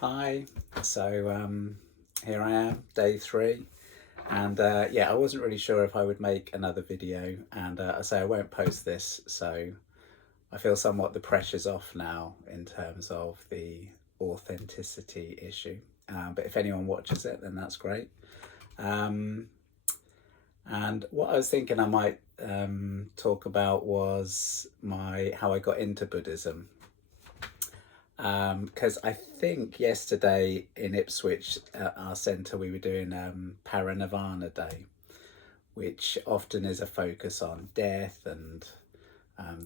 Hi, so here I am, day 3, and yeah, I wasn't really sure if I would make another video, and I say I won't post this, so I feel somewhat the pressure's off now in terms of the authenticity issue. But if anyone watches it, then that's great. Um, and what I was thinking I might talk about was my how I got into Buddhism, because I think yesterday in Ipswich at our centre we were doing Parinirvana Day, which often is a focus on death and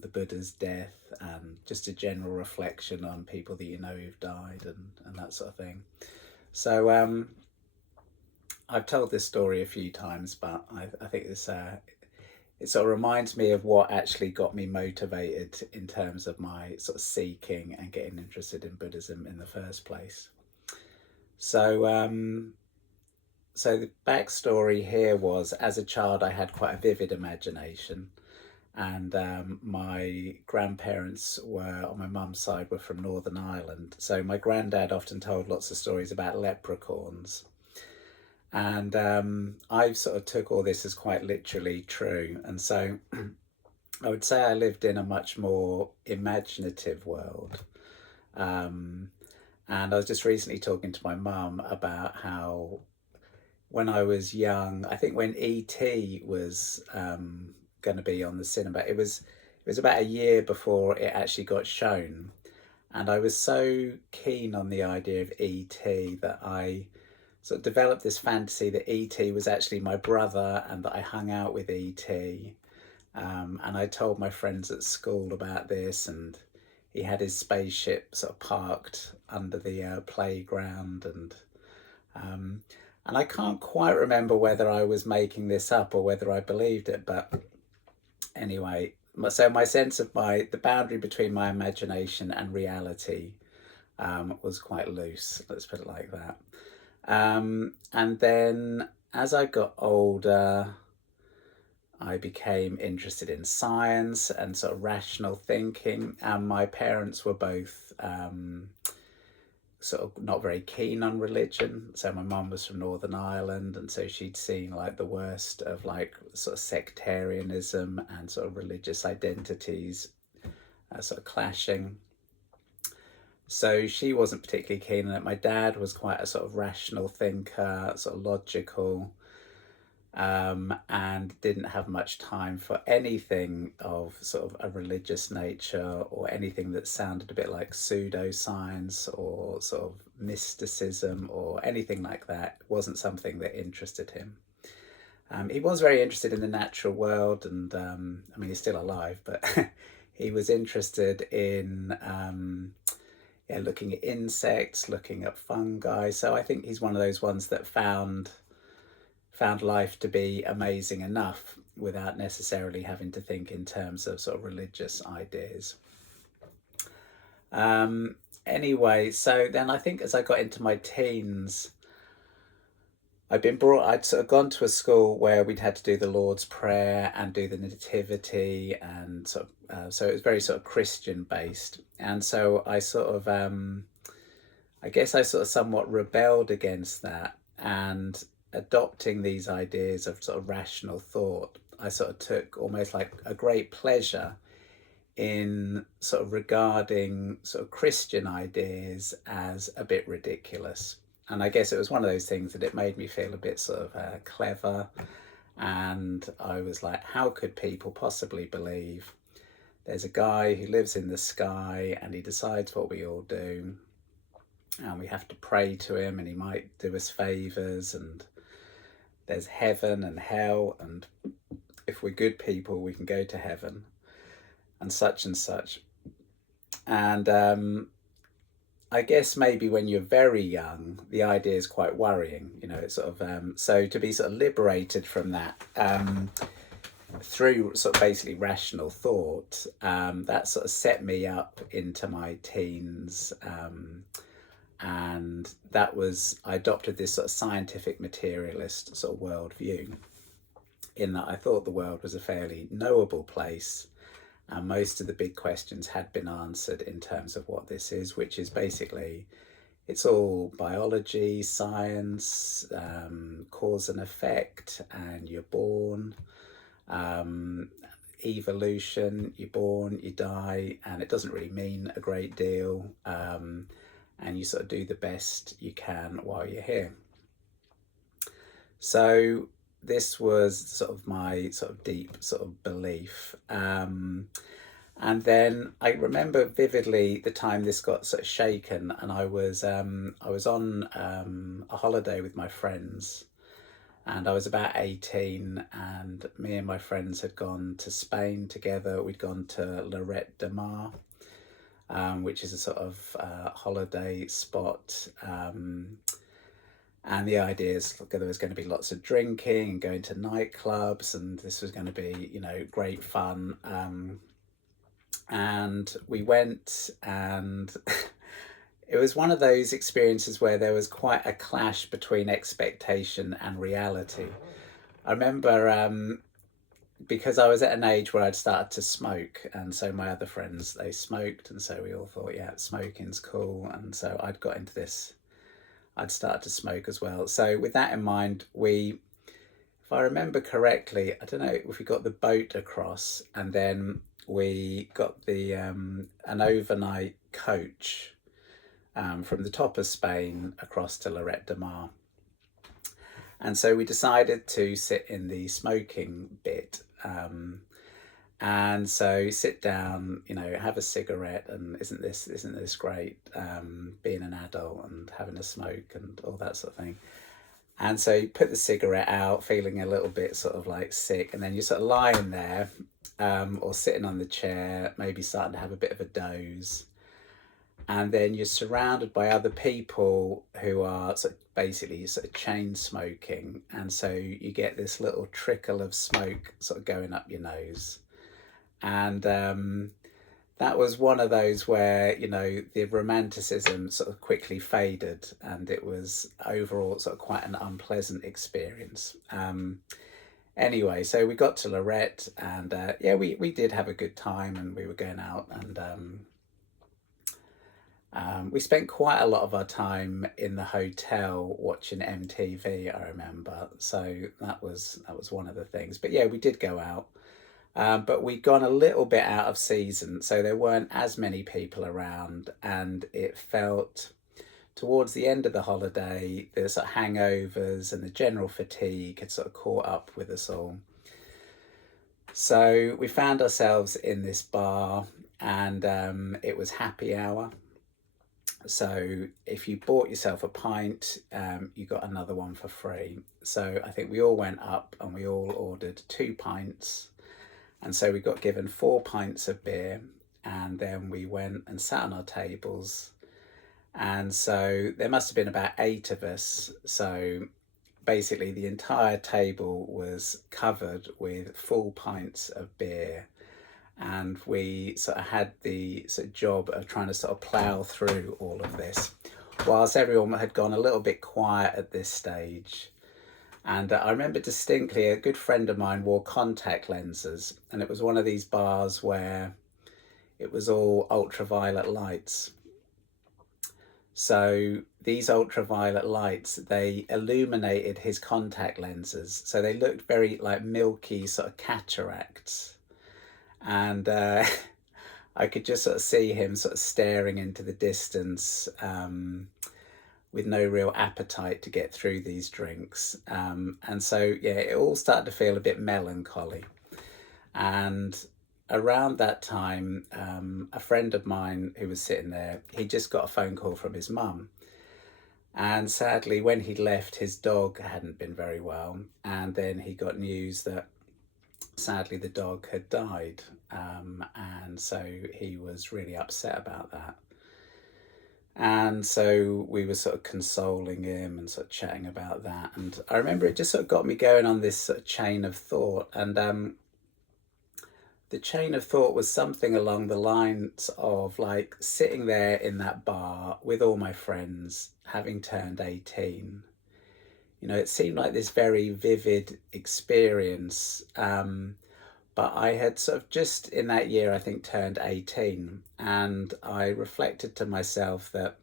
the Buddha's death and just a general reflection on people that you know who've died and that sort of thing. So I've told this story a few times, but I think it sort of reminds me of what actually got me motivated in terms of my sort of seeking and getting interested in Buddhism in the first place. So, so the backstory here was, as a child, I had quite a vivid imagination, and my grandparents were on my mum's side were from Northern Ireland. So my granddad often told lots of stories about leprechauns, and I've sort of took all this as quite literally true, and so I would say I lived in a much more imaginative world. Um, and I was just recently talking to my mum about how when I was young, I think when E.T. was going to be on the cinema, it was about a year before it actually got shown, and I was so keen on the idea of E.T. that I sort of developed this fantasy that E.T. was actually my brother and that I hung out with E.T. And I told my friends at school about this, and he had his spaceship sort of parked under the playground, um, and I can't quite remember whether I was making this up or whether I believed it. But anyway, so my sense of the boundary between my imagination and reality was quite loose. Let's put it like that. And then as I got older, I became interested in science and sort of rational thinking, and my parents were both sort of not very keen on religion. So my mum was from Northern Ireland, and so she'd seen like the worst of like sort of sectarianism and sort of religious identities sort of clashing. So she wasn't particularly keen on it. My dad was quite a sort of rational thinker, sort of logical, and didn't have much time for anything of sort of a religious nature or anything that sounded a bit like pseudoscience or sort of mysticism or anything like that. It wasn't something that interested him. He was very interested in the natural world, and I mean, he's still alive, but he was interested in yeah, looking at insects, looking at fungi. So I think he's one of those ones that found life to be amazing enough without necessarily having to think in terms of sort of religious ideas. Um, anyway, so then I think as I got into my teens, I'd sort of gone to a school where we'd had to do the Lord's Prayer and do the Nativity, and sort of, so it was very sort of Christian based. And so I guess I sort of somewhat rebelled against that, and adopting these ideas of sort of rational thought, I sort of took almost like a great pleasure in sort of regarding sort of Christian ideas as a bit ridiculous. And I guess it was one of those things that it made me feel a bit sort of clever. And I was like, how could people possibly believe there's a guy who lives in the sky and he decides what we all do, and we have to pray to him and he might do us favors, and there's heaven and hell, and if we're good people we can go to heaven and such and such. And I guess maybe when you're very young the idea is quite worrying, you know. It's sort of so to be sort of liberated from that through sort of basically rational thought, that sort of set me up into my teens. And that was, I adopted this sort of scientific materialist sort of worldview, in that I thought the world was a fairly knowable place, and most of the big questions had been answered in terms of what this is, which is basically, It's all biology, science, cause and effect, and you're born. Um, Evolution, you're born, you die, and it doesn't really mean a great deal. And you sort of do the best you can while you're here. So this was sort of my sort of deep sort of belief. And then I remember vividly the time this got sort of shaken, and I was on a holiday with my friends, and I was about 18, and me and my friends had gone to Spain together. We'd gone to Lloret de Mar, which is a sort of holiday spot. And the idea is there was going to be lots of drinking and going to nightclubs, and this was going to be, you know, great fun. And we went, and it was one of those experiences where there was quite a clash between expectation and reality. I remember because I was at an age where I'd started to smoke, and so my other friends, they smoked, and so we all thought, yeah, smoking's cool, and so I'd got into this. I'd started to smoke as well. So with that in mind, if I remember correctly, I don't know if we got the boat across, and then we got the an overnight coach from the top of Spain across to Lloret de Mar. And so we decided to sit in the smoking bit. And so sit down, you know, have a cigarette, and isn't this great, being an adult and having a smoke and all that sort of thing. And so you put the cigarette out, feeling a little bit sort of like sick, and then you're sort of lying there, or sitting on the chair, maybe starting to have a bit of a doze. And then you're surrounded by other people who are sort of basically sort of chain smoking, and so you get this little trickle of smoke sort of going up your nose. And that was one of those where, you know, the romanticism sort of quickly faded, and it was overall sort of quite an unpleasant experience. Anyway, so we got to Lloret, and yeah, we did have a good time, and we were going out, and we spent quite a lot of our time in the hotel watching MTV, I remember. So that was one of the things. But yeah, we did go out. But we'd gone a little bit out of season, so there weren't as many people around, and it felt towards the end of the holiday, the sort of hangovers and the general fatigue had sort of caught up with us all. So we found ourselves in this bar, and it was happy hour. So if you bought yourself a pint, you got another one for free. So I think we all went up and we all ordered 2 pints. And so we got given 4 pints of beer, and then we went and sat on our tables. And so there must have been about 8 of us. So basically the entire table was covered with full pints of beer. And we sort of had the sort of job of trying to sort of plough through all of this, whilst everyone had gone a little bit quiet at this stage. And I remember distinctly a good friend of mine wore contact lenses, and it was one of these bars where it was all ultraviolet lights. So these ultraviolet lights, they illuminated his contact lenses. So they looked very like milky sort of cataracts. And I could just sort of see him sort of staring into the distance, with no real appetite to get through these drinks. And so, yeah, it all started to feel a bit melancholy. And around that time, a friend of mine who was sitting there, he just got a phone call from his mum. And sadly, when he left, his dog hadn't been very well. And then he got news that sadly the dog had died. And so he was really upset about that. And so we were sort of consoling him and sort of chatting about that. And I remember it just sort of got me going on this sort of chain of thought. And the chain of thought was something along the lines of like sitting there in that bar with all my friends, having turned 18. You know, it seemed like this very vivid experience. But I had sort of just in that year, I think, turned 18. And I reflected to myself that,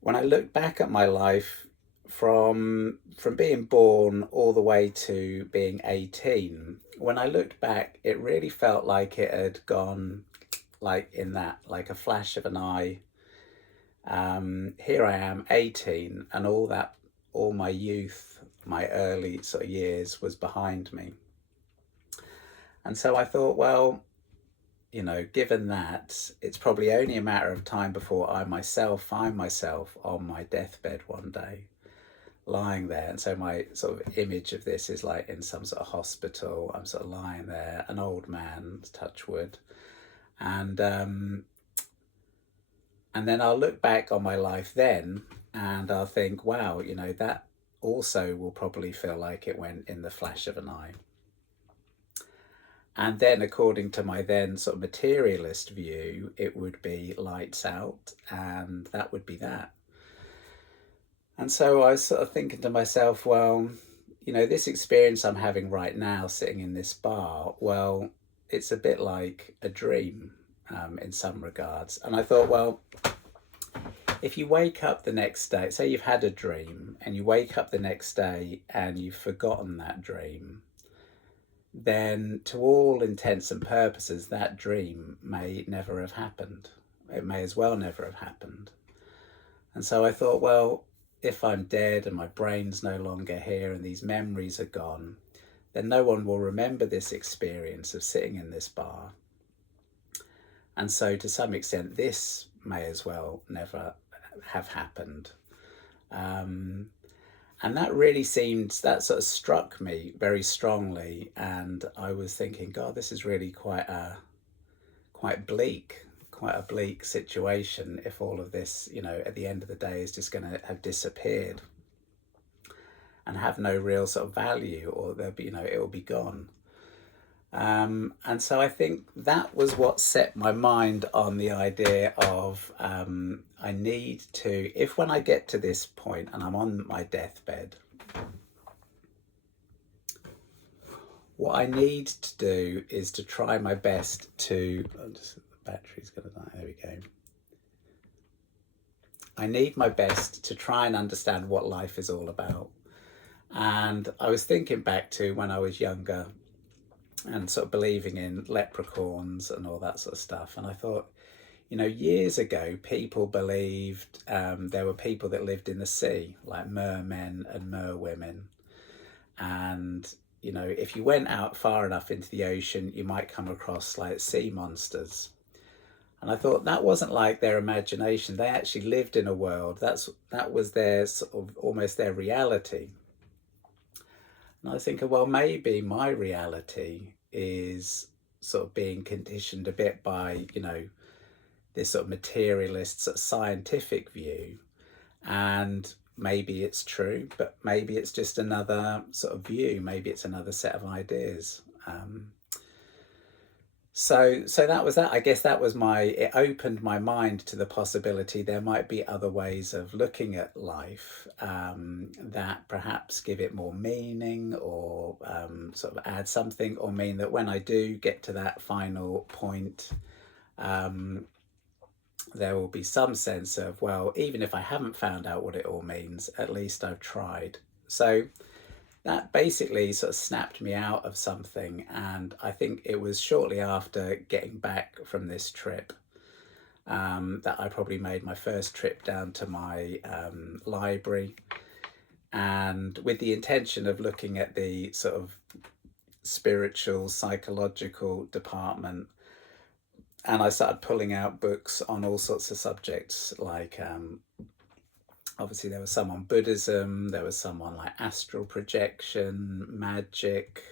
when I look back at my life from being born all the way to being 18, when I looked back, it really felt like it had gone like in that, like a flash of an eye. Here I am, 18, and all my youth, my early sort of years was behind me. And so I thought, well, given that, it's probably only a matter of time before I myself find myself on my deathbed one day, lying there. And so my sort of image of this is like in some sort of hospital. I'm sort of lying there, an old man, touch wood, and and then I'll look back on my life then, and I'll think, wow, that also will probably feel like it went in the flash of an eye. And then, according to my then sort of materialist view, it would be lights out, and that would be that. And so I was sort of thinking to myself, well, this experience I'm having right now, sitting in this bar, well, it's a bit like a dream in some regards. And I thought, well, if you wake up the next day, say you've had a dream, and you wake up the next day and you've forgotten that dream, then to all intents and purposes, that dream may never have happened. It may as well never have happened. And so I thought, well, if I'm dead and my brain's no longer here and these memories are gone, then no one will remember this experience of sitting in this bar. And so to some extent, this may as well never have happened. And that sort of struck me very strongly. And I was thinking, God, this is really quite bleak, quite a bleak situation if all of this, at the end of the day is just going to have disappeared and have no real sort of value, or there'll be, it will be gone. And so I think that was what set my mind on the idea of I need to, if when I get to this point and I'm on my deathbed, what I need to do is to try my best to, the battery's going to die, there we go. I need my best to try and understand what life is all about. And I was thinking back to when I was younger and sort of believing in leprechauns and all that sort of stuff. And I thought, years ago, people believed there were people that lived in the sea, like mermen and merwomen. And, if you went out far enough into the ocean, you might come across like sea monsters. And I thought that wasn't like their imagination. They actually lived in a world. That was their sort of almost their reality. And I was thinking, well, maybe my reality is sort of being conditioned a bit by, this sort of materialist sort of scientific view. And maybe it's true, but maybe it's just another sort of view. Maybe it's another set of ideas. So that was that. I guess that was it opened my mind to the possibility there might be other ways of looking at life that perhaps give it more meaning, or sort of add something, or mean that when I do get to that final point, there will be some sense of, well, even if I haven't found out what it all means, at least I've tried. So that basically sort of snapped me out of something. And I think it was shortly after getting back from this trip that I probably made my first trip down to my library, and with the intention of looking at the sort of spiritual, psychological department. And I started pulling out books on all sorts of subjects, like obviously there was some on Buddhism, there was some on like astral projection, magic,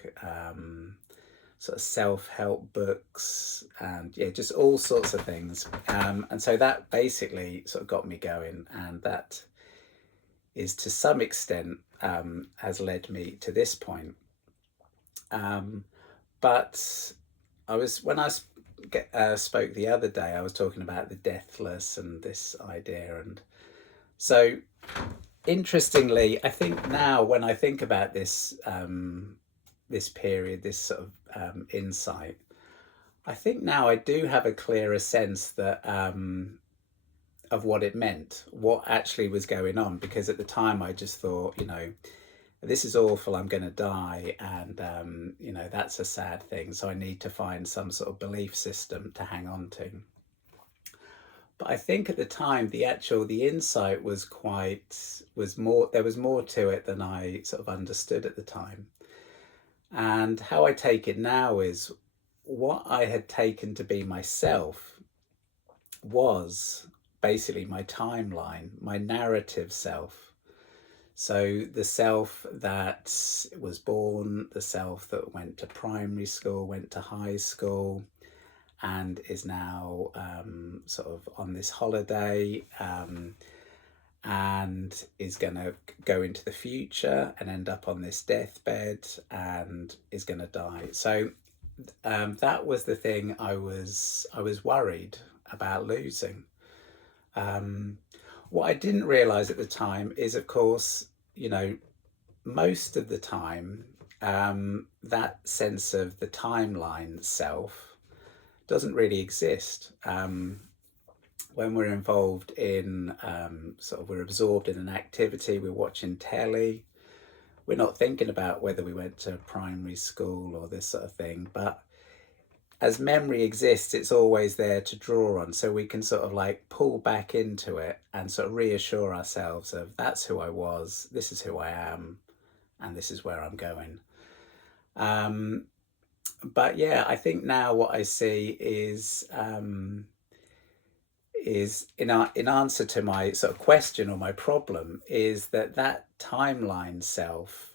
sort of self-help books, and yeah, just all sorts of things. And so that basically sort of got me going, and that is to some extent has led me to this point. But when I spoke the other day, I was talking about the deathless and this idea. And so interestingly, I think now when I think about this this period, this sort of insight, I think now I do have a clearer sense that of what it meant, what actually was going on. Because at the time I just thought, this is awful, I'm going to die, and that's a sad thing, so I need to find some sort of belief system to hang on to. But I think at the time the insight there was more to it than I sort of understood at the time. And how I take it now is, what I had taken to be myself was basically my timeline, my narrative self. So the self that was born, the self that went to primary school, went to high school, and is now sort of on this holiday, and is going to go into the future and end up on this deathbed and is going to die. So that was the thing I was worried about losing. What I didn't realize at the time is, of course, most of the time, that sense of the timeline self doesn't really exist. When we're involved in we're absorbed in an activity, we're watching telly, we're not thinking about whether we went to primary school or this sort of thing. But as memory exists, it's always there to draw on, so we can sort of like pull back into it and sort of reassure ourselves of, that's who I was, this is who I am, and this is where I'm going. But yeah, I think now what I see is in answer to my sort of question, or my problem, is that timeline self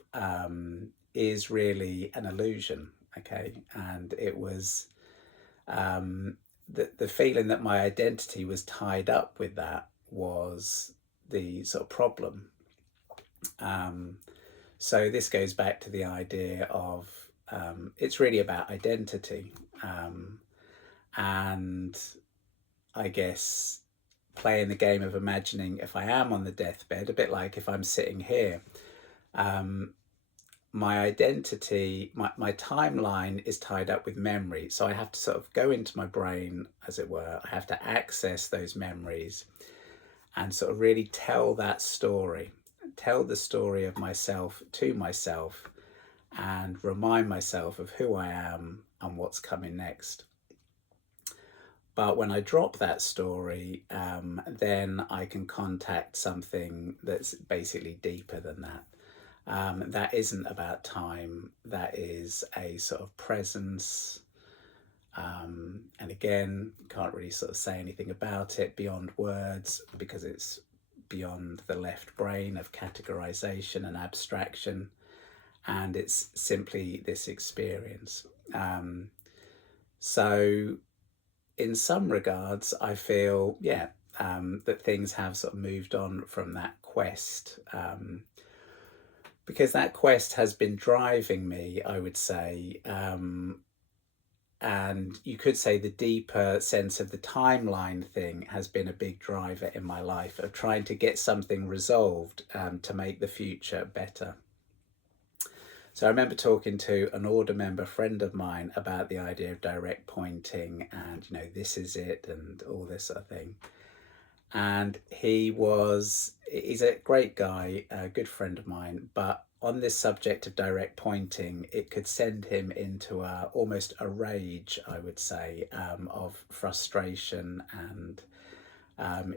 is really an illusion. Okay, and it was the feeling that my identity was tied up with that was the sort of problem. So this goes back to the idea of it's really about identity, and I guess playing the game of imagining if I am on the deathbed, a bit like if I'm sitting here, my identity, my timeline is tied up with memory. So I have to sort of go into my brain, as it were. I have to access those memories and sort of really tell that story, tell the story of myself to myself, and remind myself of who I am and what's coming next. But when I drop that story, then I can contact something that's basically deeper than that. That isn't about time, that is a sort of presence. And again, can't really sort of say anything about it beyond words, because it's beyond the left brain of categorization and abstraction. And it's simply this experience. So in some regards, I feel, that things have sort of moved on from that quest, because that quest has been driving me, I would say. And you could say the deeper sense of the timeline thing has been a big driver in my life, of trying to get something resolved to make the future better. So I remember talking to an order member friend of mine about the idea of direct pointing and, this is it and all this sort of thing. And he's a great guy, a good friend of mine, but on this subject of direct pointing, it could send him into almost a rage, I would say, of frustration. And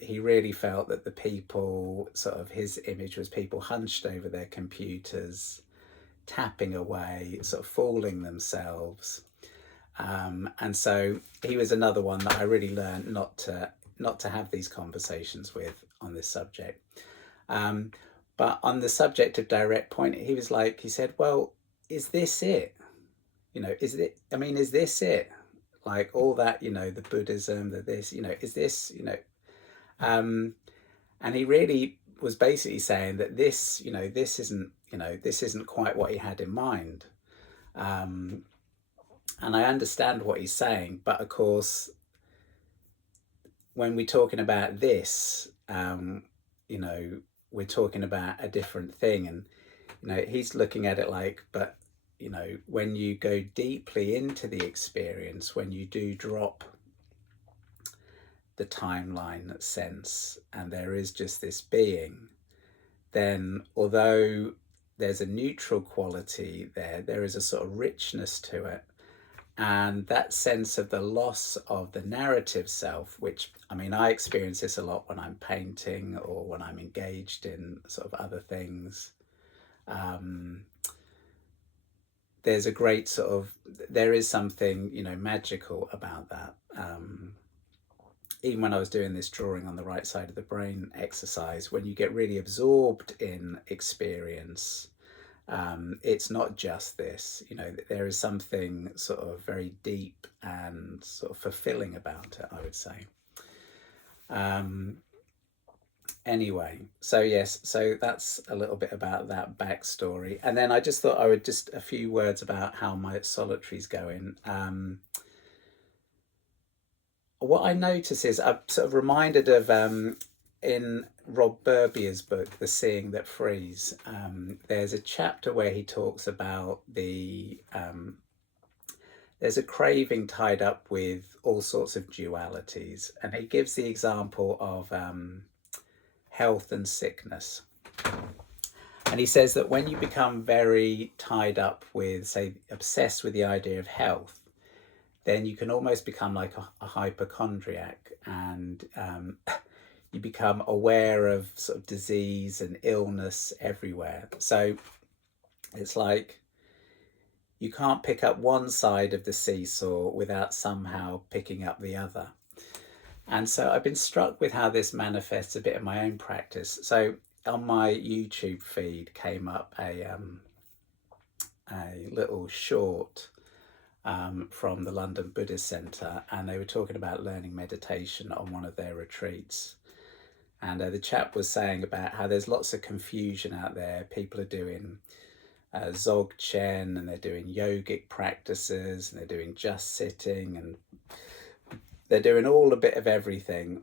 he really felt that the people, sort of his image was people hunched over their computers, tapping away, sort of fooling themselves. And so he was another one that I really learned not to have these conversations with on this subject. But on the subject of direct pointing, he said, well, is this it? Is this it? Like all that, the Buddhism, is this, and he really was basically saying that this isn't quite what he had in mind. And I understand what he's saying, but of course, when we're talking about this, we're talking about a different thing. And, he's looking at it like, but, when you go deeply into the experience, when you do drop the timeline sense, and there is just this being, then although there's a neutral quality there, there is a sort of richness to it. And that sense of the loss of the narrative self, which, I mean, I experience this a lot when I'm painting or when I'm engaged in sort of other things. There's a great sort of, there is something, you know, magical about that. Even when I was doing this drawing on the right side of the brain exercise, when you get really absorbed in experience, it's not just this, you know, there is something sort of very deep and sort of fulfilling about it, I would say. Anyway, so yes, so that's a little bit about that backstory. And then I just thought I would just a few words about how my solitary's going. What I notice is I'm sort of reminded of in Rob Burbier's book, The Seeing That Frees, there's a chapter where he talks about there's a craving tied up with all sorts of dualities. And he gives the example of health and sickness. And he says that when you become very tied up with, say, obsessed with the idea of health, then you can almost become like a hypochondriac, and you become aware of sort of disease and illness everywhere. So it's like you can't pick up one side of the seesaw without somehow picking up the other. And so I've been struck with how this manifests a bit in my own practice. So on my YouTube feed came up a little short from the London Buddhist Centre, and they were talking about learning meditation on one of their retreats. And the chap was saying about how there's lots of confusion out there. People are doing Dzogchen, and they're doing yogic practices, and they're doing just sitting, and they're doing all a bit of everything.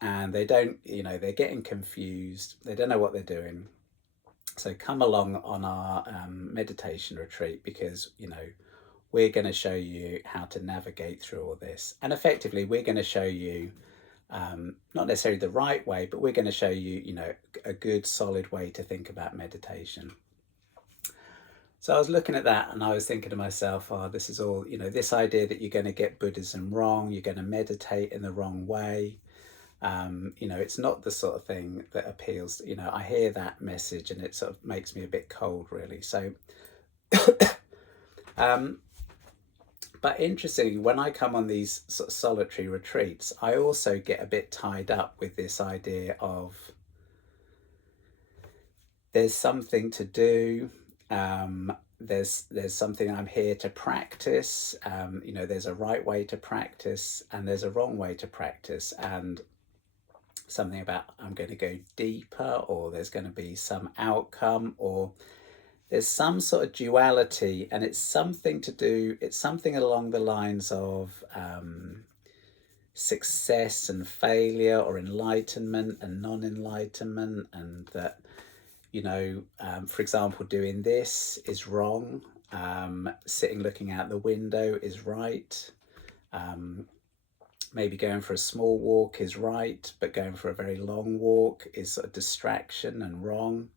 And they don't, you know, they're getting confused. They don't know what they're doing. So come along on our meditation retreat, because, you know, we're going to show you how to navigate through all this. And effectively, we're going to show you, not necessarily the right way, but we're going to show you, you know, a good solid way to think about meditation. So I was looking at that and I was thinking to myself, oh, this is all, you know, this idea that you're going to get Buddhism wrong, you're going to meditate in the wrong way. You know, it's not the sort of thing that appeals, you know, I hear that message and it sort of makes me a bit cold, really. So, but interestingly, when I come on these sort of solitary retreats, I also get a bit tied up with this idea of there's something to do. There's something I'm here to practice. You know, there's a right way to practice and there's a wrong way to practice, and something about I'm going to go deeper, or there's going to be some outcome, or there's some sort of duality, and it's something to do, it's something along the lines of success and failure, or enlightenment and non-enlightenment, and that, you know, for example, doing this is wrong, sitting looking out the window is right, maybe going for a small walk is right, but going for a very long walk is sort of distraction and wrong.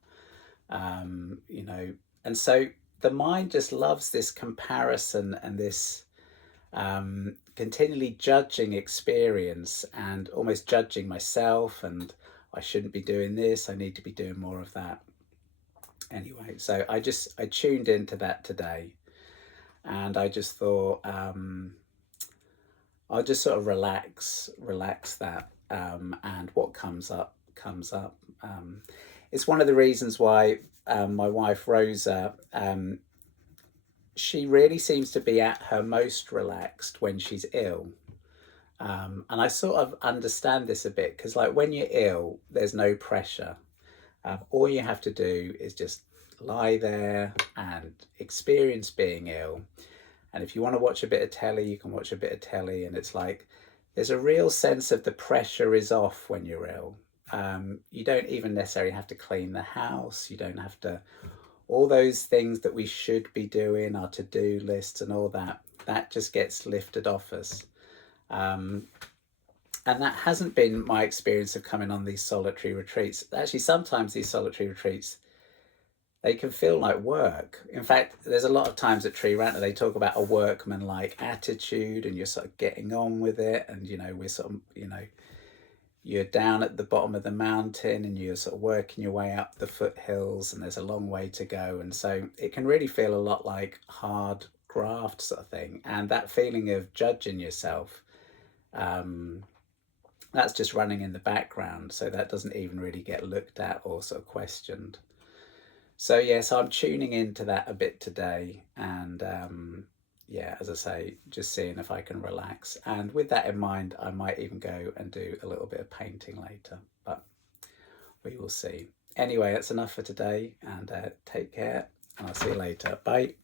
You know, and so the mind just loves this comparison and this continually judging experience, and almost judging myself, and I shouldn't be doing this, I need to be doing more of that. Anyway, so I tuned into that today, and I just thought I'll just sort of relax that, and what comes up comes up. It's one of the reasons why my wife Rosa, she really seems to be at her most relaxed when she's ill. And I sort of understand this a bit, because like when you're ill, there's no pressure. All you have to do is just lie there and experience being ill. And if you want to watch a bit of telly, you can watch a bit of telly. And it's like, there's a real sense of the pressure is off when you're ill. You don't even necessarily have to clean the house. You don't have to, all those things that we should be doing, our to-do lists and all that, that just gets lifted off us. And that hasn't been my experience of coming on these solitary retreats. Actually, sometimes these solitary retreats, they can feel like work. In fact, there's a lot of times at Tree Ranter they talk about a workman-like attitude, and you're sort of getting on with it, and we're sort of you're down at the bottom of the mountain and you're sort of working your way up the foothills, and there's a long way to go, and so it can really feel a lot like hard graft sort of thing, and that feeling of judging yourself, um, that's just running in the background, so that doesn't even really get looked at or sort of questioned. So yeah, so I'm tuning into that a bit today, and yeah, as I say, just seeing if I can relax. And with that in mind, I might even go and do a little bit of painting later, but we will see. Anyway, that's enough for today, and take care, and I'll see you later. Bye.